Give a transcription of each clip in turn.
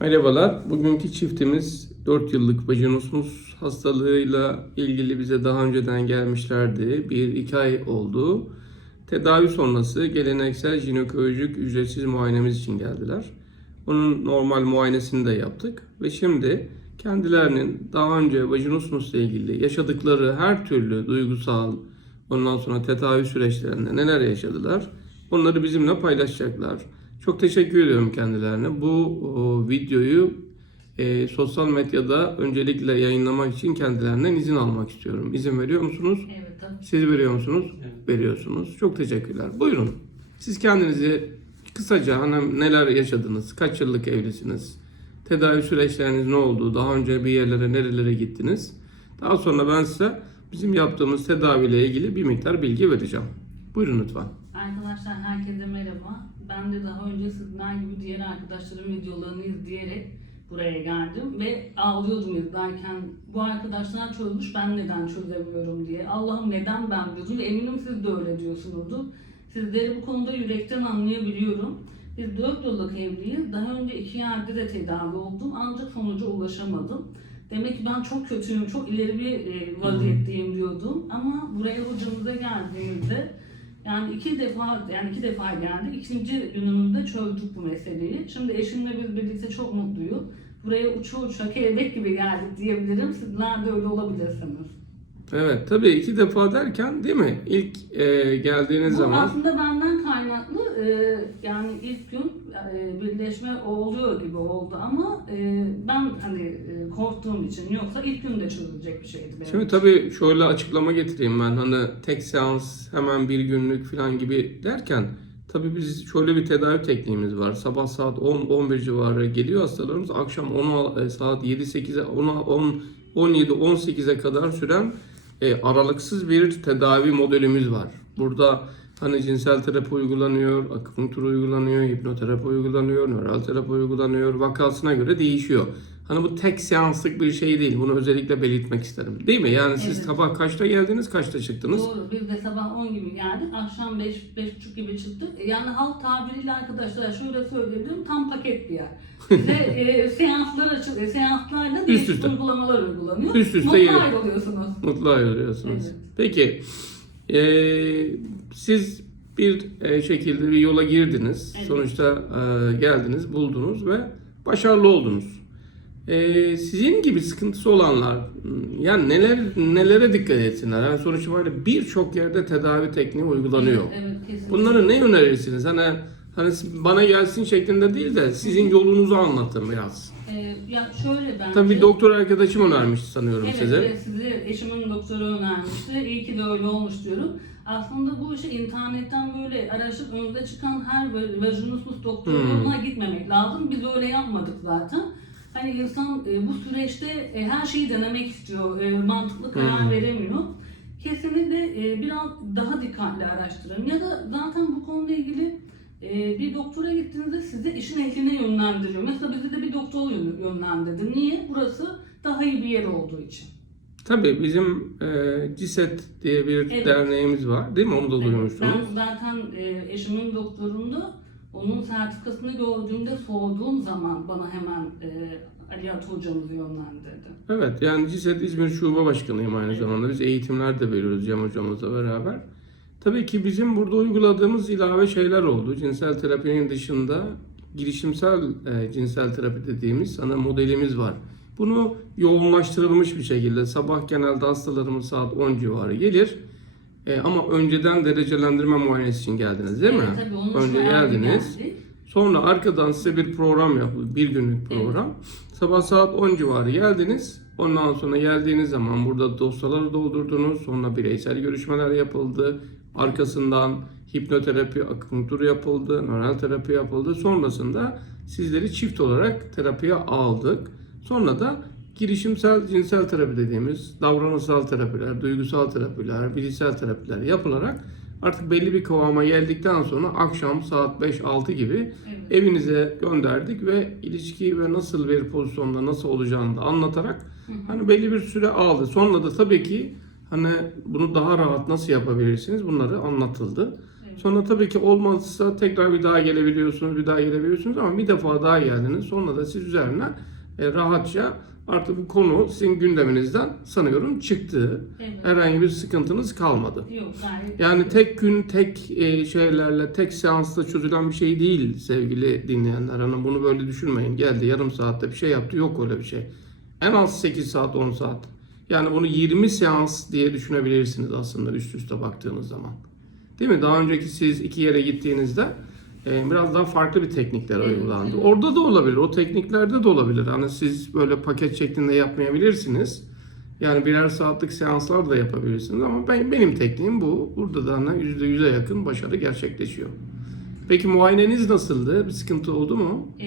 Merhabalar. Bugünkü çiftimiz 4 yıllık vajinismus hastalığıyla ilgili bize daha önceden gelmişlerdi. 1-2 ay oldu. Tedavi sonrası geleneksel jinekolojik ücretsiz muayenemiz için geldiler. Onun normal muayenesini de yaptık. Ve şimdi kendilerinin daha önce vajinismusla ilgili yaşadıkları her türlü duygusal, ondan sonra tedavi süreçlerinde neler yaşadılar onları bizimle paylaşacaklar. Çok teşekkür ediyorum kendilerine. Bu o, videoyu e, sosyal medyada öncelikle yayınlamak için kendilerinden izin almak istiyorum. İzin veriyor musunuz? Evet tabii. Siz veriyor musunuz? Veriyorsunuz. Çok teşekkürler. Buyurun. Siz kendinizi kısaca hani neler yaşadınız? Kaç yıllık evlisiniz? Tedavi süreçleriniz ne oldu? Daha önce bir yerlere nerelere gittiniz? Daha sonra ben size bizim yaptığımız tedaviyle ilgili bir miktar bilgi vereceğim. Buyurun lütfen. Arkadaşlar herkese merhaba. Ben de daha önce sizler gibi diğer arkadaşlarım videolarını izleyerek buraya geldim ve ağlıyordum izlerken bu arkadaşlar çözmüş ben neden çözemiyorum diye. Allah'ım neden ben diyordum eminim siz de öyle diyorsunuzdur. Sizleri bu konuda yürekten anlayabiliyorum. Biz 4 yıllık evliyiz. Daha önce iki yerde de tedavi oldum ancak sonuca ulaşamadım. Demek ki ben çok kötüyüm, çok ileri bir e, vaziyetteyim diyordum. Ama buraya hocamıza geldiğimizde yani iki defa yani iki defa geldik. İkinci günümüzde çözdük bu meseleyi. Şimdi eşimle biz birlikte çok mutluyuz. Buraya uça uça kelebek gibi geldik diyebilirim. Sizler de öyle olabilirsiniz. Evet tabii iki defa derken değil mi? İlk e, geldiğiniz Bu zaman aslında benden yani ilk gün e, birleşme oluyor gibi oldu ama e, ben hani e, korktuğum için yoksa ilk gün de çözülecek bir şeydi benim. Şimdi tabii şöyle açıklama getireyim ben hani tek seans hemen bir günlük falan gibi derken tabii biz şöyle bir tedavi tekniğimiz var. Sabah saat 10-11 civarı geliyor hastalarımız. Akşam 10 e, saat 7-8'e 10 17-18'e kadar süren e, aralıksız bir tedavi modelimiz var. Burada hani cinsel terapi uygulanıyor, akupunktur uygulanıyor, hipnoterapi uygulanıyor, nöral terapi uygulanıyor. Vakasına göre değişiyor. Hani bu tek seanslık bir şey değil. Bunu özellikle belirtmek isterim. Değil mi? Yani siz Evet. sabah kaçta geldiniz, kaçta çıktınız? Doğru. Biz de sabah 10 gibi geldik. Akşam 5 5.30 gibi çıktık. Yani halk tabiriyle arkadaşlar şöyle söyleyebilirim. Tam paket bir yer. Bize e, seanslar açık. E, seanslarla değişik üste. uygulamalar uygulanıyor. Üst üste Mutlu geliyor. ayrılıyorsunuz. Mutlu ayrılıyorsunuz. Evet. Peki, eee, siz bir e, şekilde bir yola girdiniz. Evet. Sonuçta e, geldiniz, buldunuz ve başarılı oldunuz. Eee, sizin gibi sıkıntısı olanlar hmm, yani neler nelere dikkat etsinler? Yani sonuçta böyle birçok yerde tedavi tekniği uygulanıyor. Evet, evet kesinlikle. Bunları ne önerirsiniz? Hani hani bana gelsin şeklinde değil de sizin yolunuzu anlatın biraz. E, ya şöyle bence. Tabii bir doktor arkadaşım önermişti sanıyorum Evet, size. evet, sizi eşimin doktoru önermişti. İyi ki de öyle olmuş diyorum. Aslında bu işi internetten böyle araştırıp önünde çıkan her va- vajinismus doktoruna gitmemek lazım. Biz öyle yapmadık zaten. Hani insan e, bu süreçte e, her şeyi denemek istiyor, e, mantıklı karar Hmm. veremiyor. Kesinlikle e, biraz daha dikkatli araştırın. Ya da zaten bu konuyla ilgili e, bir doktora gittiğinizde size işin ehline yönlendiriyor. Mesela bizi de bir doktor yön- yönlendirdi. Niye? Burası daha iyi bir yer olduğu için. Tabii bizim e, CİSET diye bir Evet. derneğimiz var değil mi? Onu da Evet, duymuştunuz. Ben zaten e, eşimin doktorunda onun sertifikasını gördüğümde sorduğum zaman bana hemen e, Aliyat hocamızı yönlendirdi. Evet yani CİSET İzmir Şube Başkanıyım aynı zamanda. Biz eğitimler de veriyoruz Cem hocamızla beraber. Tabii ki bizim burada uyguladığımız ilave şeyler oldu. Cinsel terapinin dışında girişimsel e, cinsel terapi dediğimiz ana modelimiz var. Bunu yoğunlaştırılmış bir şekilde sabah genelde hastalarımız saat 10 civarı gelir. E, ama önceden derecelendirme muayenesi için geldiniz değil mi? Evet, tabii onun Önce geldiniz. geldik. Sonra arkadan size bir program yapıldı. Bir günlük program. Sabah saat 10 civarı geldiniz. Ondan sonra geldiğiniz zaman burada dosyaları doldurdunuz. Sonra bireysel görüşmeler yapıldı. Arkasından hipnoterapi, akupunktur yapıldı, nöral terapi yapıldı. Sonrasında sizleri çift olarak terapiye aldık. Sonra da girişimsel cinsel terapi dediğimiz davranışsal terapiler, duygusal terapiler, bilişsel terapiler yapılarak artık belli bir kıvama geldikten sonra akşam saat 5-6 gibi Evet. evinize gönderdik ve ilişki ve nasıl bir pozisyonda nasıl olacağını da anlatarak hani belli bir süre aldı. Sonra da tabii ki hani bunu daha rahat nasıl yapabilirsiniz bunları anlatıldı. Evet. Sonra tabii ki olmazsa tekrar bir daha gelebiliyorsunuz, bir daha gelebiliyorsunuz ama bir defa daha geldiniz. Sonra da siz üzerine e, rahatça artık bu konu sizin gündeminizden sanıyorum çıktı. Evet. Herhangi bir sıkıntınız kalmadı. Yok gayet. Yani tek gün, tek e, şeylerle, tek seansla çözülen bir şey değil sevgili dinleyenler. Hani bunu böyle düşünmeyin. Geldi yarım saatte bir şey yaptı. Yok öyle bir şey. En az 8 saat, 10 saat. Yani bunu 20 seans diye düşünebilirsiniz aslında üst üste baktığınız zaman. Değil mi? Daha önceki siz iki yere gittiğinizde e, biraz daha farklı bir teknikler Evet, uygulandı. Orada da olabilir, o tekniklerde de olabilir. Hani siz böyle paket şeklinde yapmayabilirsiniz. Yani birer saatlik seanslar da yapabilirsiniz ama ben benim tekniğim bu. Burada da hani %100'e yakın başarı gerçekleşiyor. Peki muayeneniz nasıldı? Bir sıkıntı oldu mu? Ee,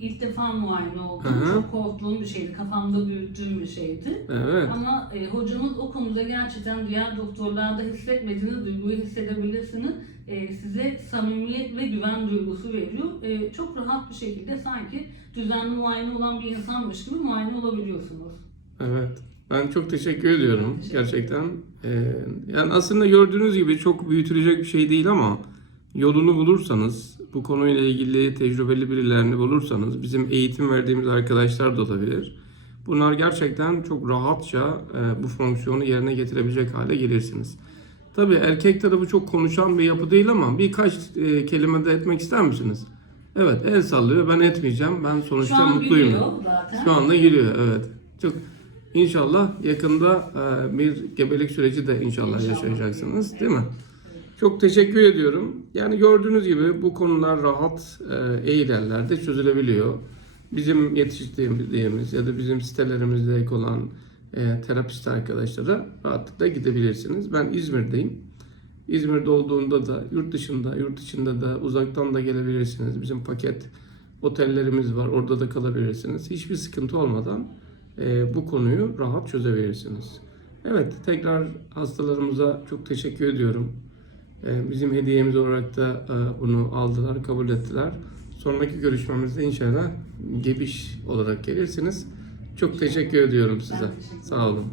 ilk defa muayene oldum. Hı hı. Çok korktuğum bir şeydi. Kafamda büyüttüğüm bir şeydi. Evet. Ama e, hocamız o konuda gerçekten diğer doktorlarda hissetmediğiniz duyguyu hissedebilirsiniz. E, size samimiyet ve güven duygusu veriyor. E, çok rahat bir şekilde sanki düzenli muayene olan bir insanmış gibi muayene olabiliyorsunuz. Evet. Ben çok teşekkür ediyorum Teşekkür gerçekten. Ee, yani aslında gördüğünüz gibi çok büyütülecek bir şey değil ama yolunu bulursanız, bu konuyla ilgili tecrübeli birilerini bulursanız, bizim eğitim verdiğimiz arkadaşlar da olabilir. Bunlar gerçekten çok rahatça e, bu fonksiyonu yerine getirebilecek hale gelirsiniz. Tabii erkek tarafı çok konuşan bir yapı değil ama birkaç e, kelime de etmek ister misiniz? Evet, el sallıyor. Ben etmeyeceğim. Ben Şu sonuçta an mutluyum. gülüyor zaten. Şu anda geliyor evet. Çok inşallah yakında e, bir gebelik süreci de inşallah, İnşallah. yaşayacaksınız değil mi? Çok teşekkür ediyorum. Yani gördüğünüz gibi bu konular rahat e, eğilerlerde çözülebiliyor. Bizim yetiştirdiğimiz ya da bizim sitelerimizde olan e, terapist arkadaşlara rahatlıkla gidebilirsiniz. Ben İzmir'deyim. İzmir'de olduğunda da yurt dışında, yurt içinde de uzaktan da gelebilirsiniz. Bizim paket otellerimiz var. Orada da kalabilirsiniz. Hiçbir sıkıntı olmadan e, bu konuyu rahat çözebilirsiniz. Evet, tekrar hastalarımıza çok teşekkür ediyorum. E, bizim hediyemiz olarak da e, bunu aldılar, kabul ettiler. Sonraki görüşmemizde inşallah gebiş olarak gelirsiniz. Çok teşekkür ediyorum size. Sağ olun.